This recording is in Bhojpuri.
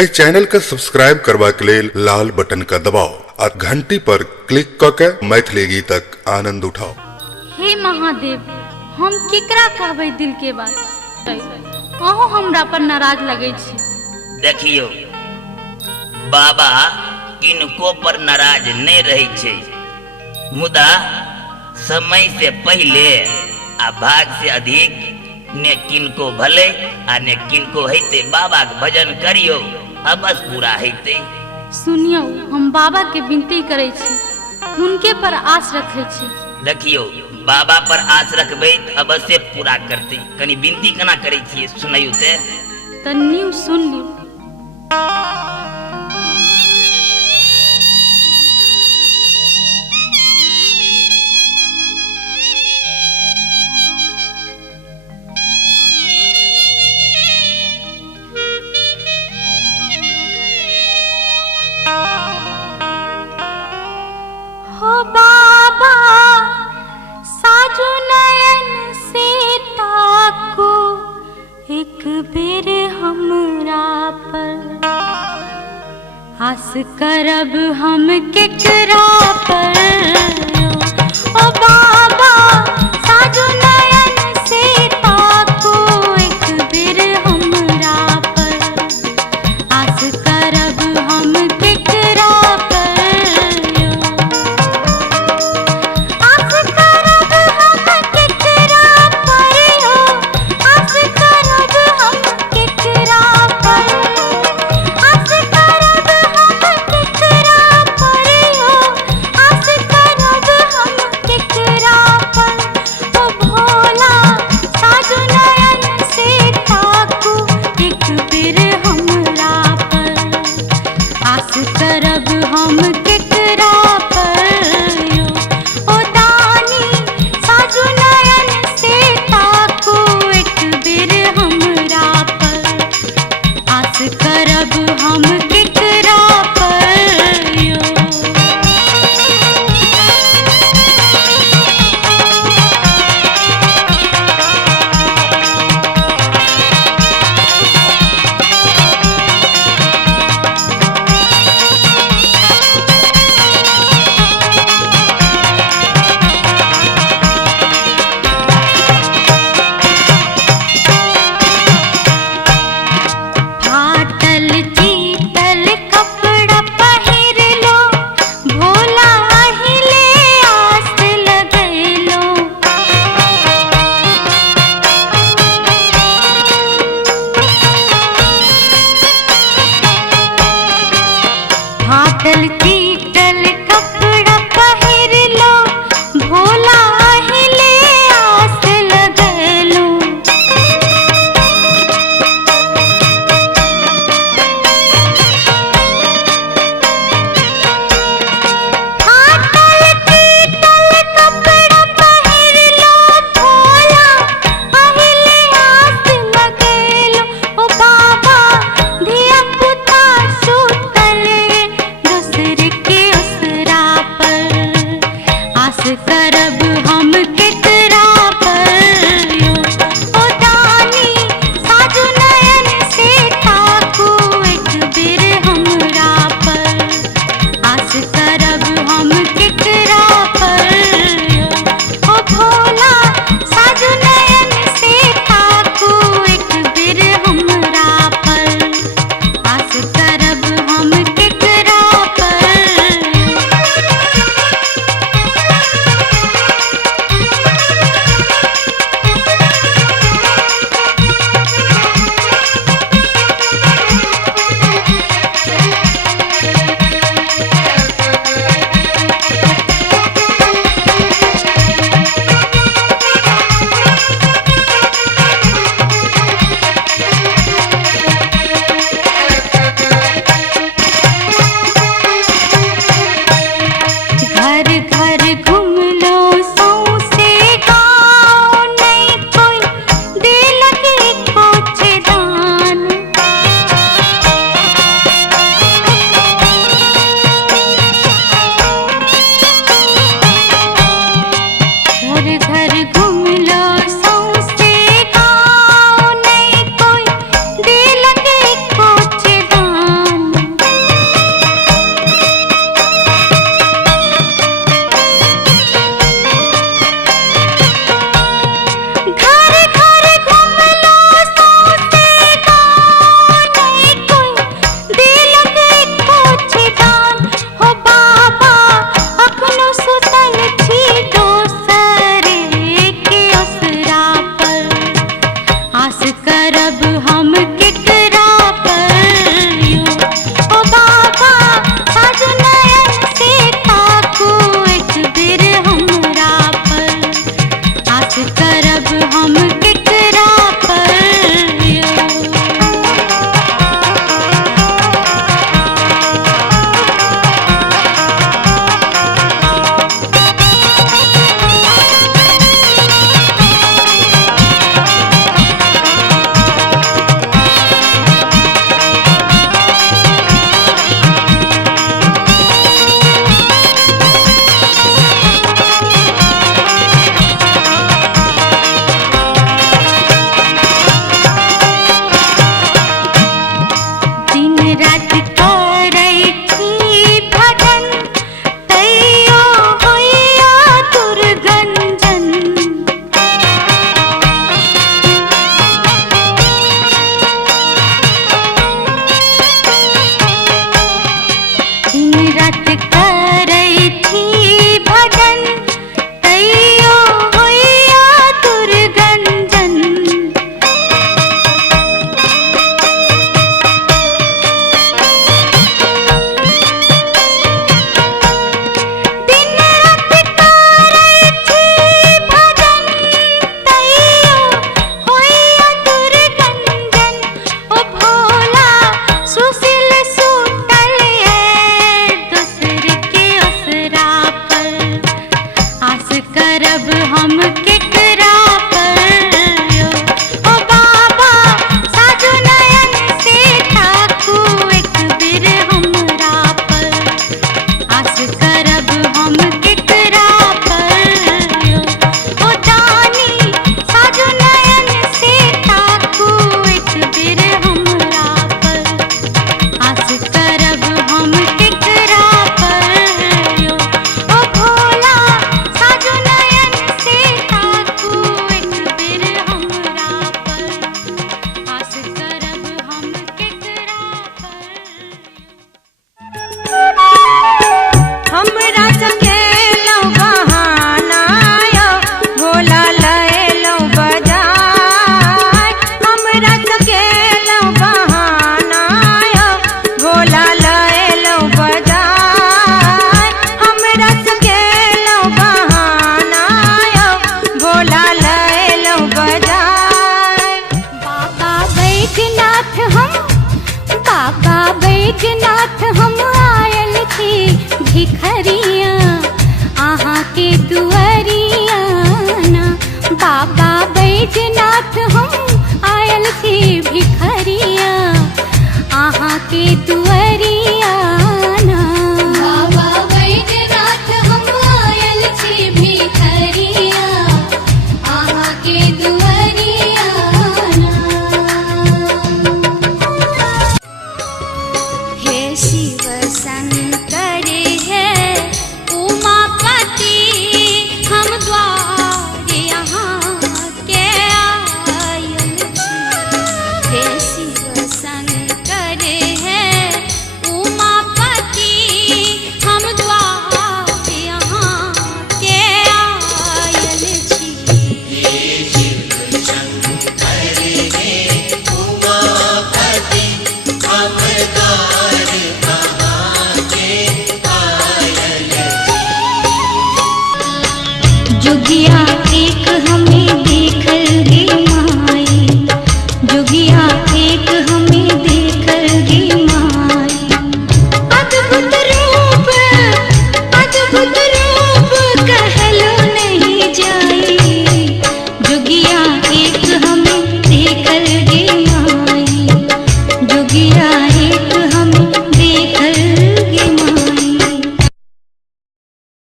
ए चैनल का सब्सक्राइब करवा के लेल लाल बटन का दबाओ और घंटी पर क्लिक करके मैथिली गीतक आनंद उठाओ। हे महादेव, हम केकरा कहबै दिल के बात, अहो हमरा पर नाराज लगे छी। देखियो बाबा किनको पर नाराज नहीं रहे छे, मुदा समय से पहले आ भाग से अधिक ने किनको भले आ ने किनको हेते बाबा के भजन करियो अबस पूरा हेते। सुनियो, हम बाबा के विनती करे छी, उनके पर आस रखे छी। देखियो बाबा पर आस रखबे अवश्य पूरा करते। कनी विनती कना करे छिए सुनाइयो ते तन्नी सुन लियो। हो बाबा साजु नयन से ताको एक बेर हमरा पर, आस करब हम केकरा पर। ओ बाबा साजु नयन से ताको एक बेर हमरा पर, आस करब हम केकरा पर। रात करै छी भजन तैयो होइया दुर्गंजन दिन रात करै छी भजन तैयो होइया दुर्गंजन दिन रात करै छी भजन तैयो होइया दुर्गंजन ओ भोला सुशील सुतल है दूसर के असरा पर आस करब हम केकरा पर यो ओ बाबा साजु नयन से ताकू एक बेर हमरा पर आस करब हम केकरा पर यो ओ दानी साजु नयन से ताकू एक बेर हमरा पर आस करब हम केकरा पर यो ओ भोला साजु नयन से ताकू एक बेर हमरा पर आस करब हम केकरा पर हमरा संगे लौ बहाना यो भोला लैलौ बजाय हमरा संगे लौ बहाना यो भोला लैलौ बजाय हमरा संगे लौ बहाना यो भोला लैलौ बजाय बाबा बैजनाथ हम आयल छी भिखरिया आहाँ के दुआरिया ना बाबा बैजनाथ हम आयल छी भिखरिया आहाँ के दुआरिया ना बाबा बैजनाथ हम आयल छी भिखरिया आहाँ के दुआरिया ना हे शिव संत